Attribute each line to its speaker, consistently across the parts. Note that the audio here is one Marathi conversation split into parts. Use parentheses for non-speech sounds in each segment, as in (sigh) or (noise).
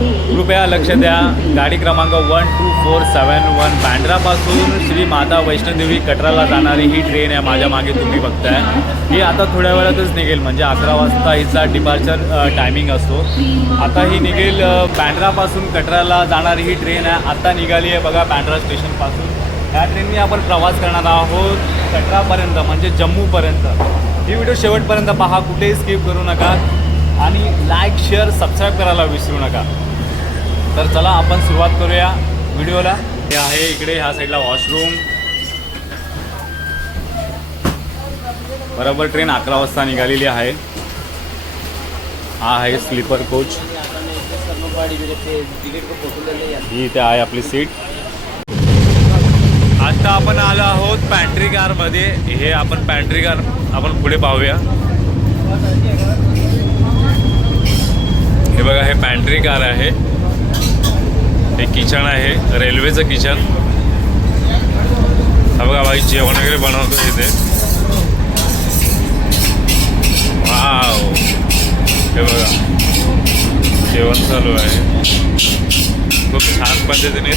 Speaker 1: कृपया लक्ष द्या. गाडी क्रमांक one two four seven one बँड्रापासून Shri Mata Vaishnodevi कटराला जाणारी ही ट्रेन आहे माझ्या मागे तुम्ही बघताय. ही आता थोड्या वेळातच निघेल. म्हणजे अकरा वाजता हिचा डिपार्चर टायमिंग असतो. आता ही निघेल बँड्रापासून कटराला जाणारी ही ट्रेन आहे. आता निघाली आहे बघा बँड्रा स्टेशनपासून ह्या ट्रेननी आपण प्रवास करणार आहोत कटरापर्यंत म्हणजे जम्मूपर्यंत. ही व्हिडिओ शेवटपर्यंत पहा. कुठेही स्किप करू नका. आणि लाईक शेअर सबस्क्राईब करायला विसरू नका. तर चला आपण सुरुवात करूया व्हिडिओला. हे आहे इकडे ह्या साईडला वॉशरूम. बरोबर ट्रेन अकरा वाजता निघालेली आहे. हा आहे स्लीपर कोच. ही इथे आहे आपली सीट. आता आपण आलो आहोत पॅन्ट्री कारमध्ये हे आपण पॅन्ट्री कार आपण पुढे पाहूया. हे बघा हे पॅन्ट्री कार आहे. हे किचन आहे रेल्वेचं किचन. हा बघा बाई जेवण वगैरे बनवतो इथे. वाव. हे बघा. जेवण चालू आहे. खूप छान पद्धतीने.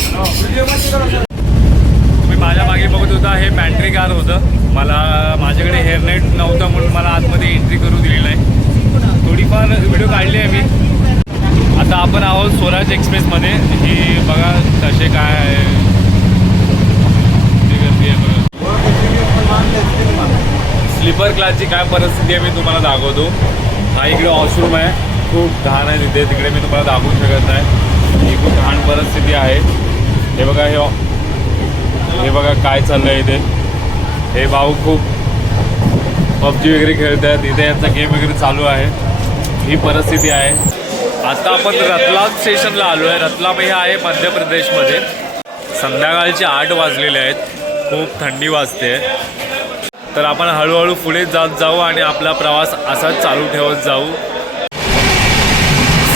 Speaker 1: तुम्ही माझ्या मागे बघत होता हे पॅन्ट्री कार होतं. मला माझ्याकडे हेअरनेट नव्हतं म्हणून मला आतमध्ये एंट्री करू दिली नाही. थोडीफार व्हिडिओ काढली आहे मी. आपण आहोत स्वराज एक्सप्रेसमध्ये. ही बघा कसे काय आहे. स्लीपर क्लासची काय परिस्थिती आहे मी तुम्हाला दाखवतो. हा इकडे वॉशरूम आहे. खूप घाण आहे तिथे. तिकडे मी तुम्हाला दाखवू शकत नाही. ही खूप घाण परिस्थिती आहे. हे बघा हे हे बघा काय चाललंय इथे. हे भाऊ खूप पबजी वगैरे खेळत आहेत इथे यांचा गेम वगैरे चालू आहे. ही परिस्थिती आहे. आता आपण रतलाम स्टेशनला आलो आहे. रतलाम हे आहे मध्य प्रदेशमध्ये. संध्याकाळचे आठ वाजलेले आहेत. खूप थंडी वाजते. तर आपण हळूहळू पुढे जात जाऊ आणि आपला प्रवास असाच चालू ठेवत जाऊ.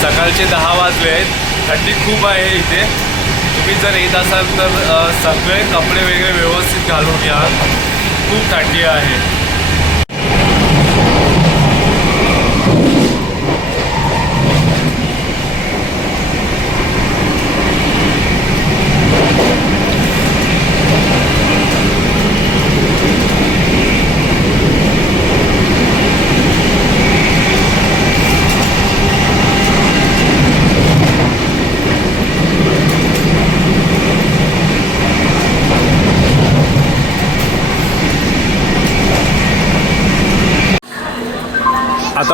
Speaker 1: सकाळचे दहा वाजले आहेत. थंडी खूप आहे इथे. तुम्ही जर येत असाल तर सगळे कपडे वगैरे व्यवस्थित घालून या. खूप थंडी आहे.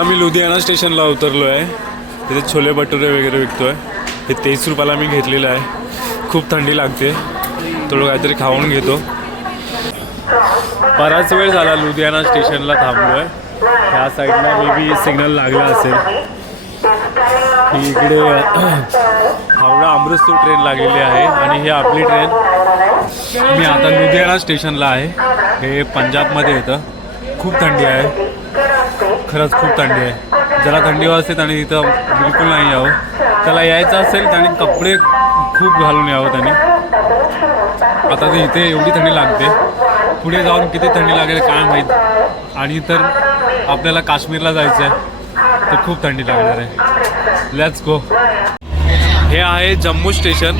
Speaker 1: आता मी लुधियाना स्टेशनला उतरलो आहे. तिथे छोले भटुरे वगैरे विकतो आहे हे तेवीस रुपयाला मी घेतलेलं आहे. खूप थंडी लागते. थोडं काहीतरी खाऊन घेतो. बराच वेळ झाला लुधियाना स्टेशनला थांबलो आहे ह्या साईडला मे बी सिग्नल लागला असेल. ही इकडे (clears throat) हावडा अमृतसूर ट्रेन लागलेली आहे आणि ही आपली ट्रेन मी आता लुधियाना स्टेशनला आहे. हे पंजाबमध्ये येतं. खूप थंडी आहे. खरंच खूप थंडी आहे. ज्याला थंडी वाजते त्याने इथं बिलकुल नाही यावं त्याला यायचं असेल त्याने कपडे खूप घालून यावं त्याने. आता ते इथे एवढी थंडी लागते. पुढे जाऊन किती थंडी लागेल काय माहीत. आणि तर आपल्याला काश्मीरला जायचं आहे तर खूप थंडी लागणार आहे. लेट्स गो हे आहे जम्मू स्टेशन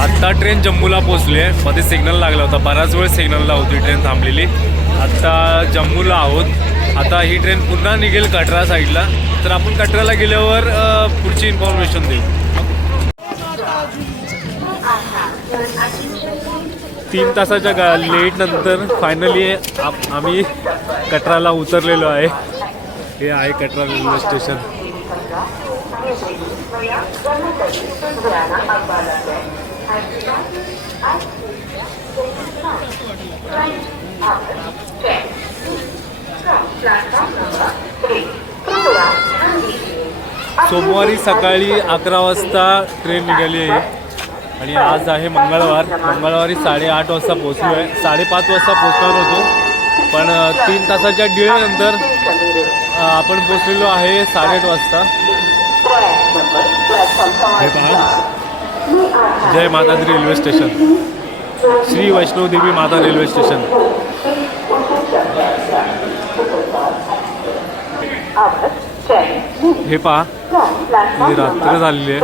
Speaker 1: आत्ता ट्रेन जम्मूला पोहोचली आहे. मध्ये सिग्नल लागला होता. बराच वेळ सिग्नलला होती ट्रेन थांबलेली. आत्ता जम्मूला आहोत. आता ही ट्रेन पुन्हा निघेल कटरा साईडला. तर आपण कटराला गेल्यावर पुढची इन्फॉर्मेशन देऊ. तीन तासाच्या गा लेट नंतर फायनली आम्ही कटराला उतरलेलो आहे. हे आहे कटरा रेल्वे स्टेशन सोमवारी सकाळी अकरा वाजता ट्रेन निघाली आहे. आणि आज आहे मंगळवार. मंगळवारी साडेआठ वाजता पोचलो आहे साडेपाच वाजता पोचणार होतो. पण तीन तासाच्या डिळेनंतर आपण पोचलेलो आहे साडेआठ वाजता. जय माताजी रेल्वे स्टेशन श्री वैष्णवदेवी माता रेल्वे स्टेशन हे पहा
Speaker 2: ये
Speaker 1: रात्र झालेली आहे.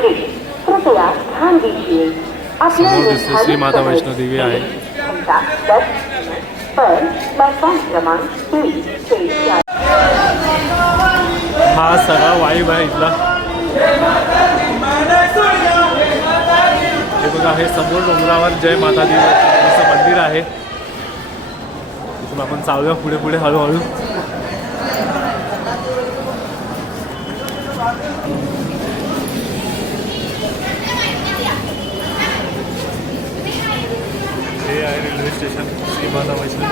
Speaker 1: समोर दिसते श्री माता वैष्णोदेवी आहे. हा सगळा वाईब आहे इथला हे बघा हे समोर डोंगरावर जय माता दी असं मंदिर आहे. तिथून आपण चालूया पुढे पुढे हळूहळू. हे आहे रेल्वे स्टेशन श्री माता वैष्णव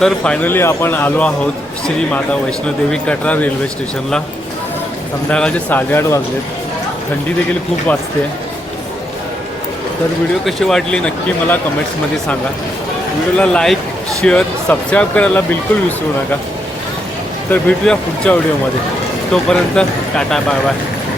Speaker 1: तर फायनली आपण आलो आहोत श्री माता वैष्णोदेवी कटरा रेल्वे स्टेशनला संध्याकाळचे साडेआठ वाजलेत. थंडी देखील खूप वाजते. तर व्हिडिओ कशी वाटली नक्की मला कमेंट्समध्ये सांगा. व्हिडिओला लाईक शेअर सबस्क्राईब करायला बिलकुल विसरू नका. तर भेटूया पुढच्या व्हिडिओमध्ये तोपर्यंत टाटा बाय बाय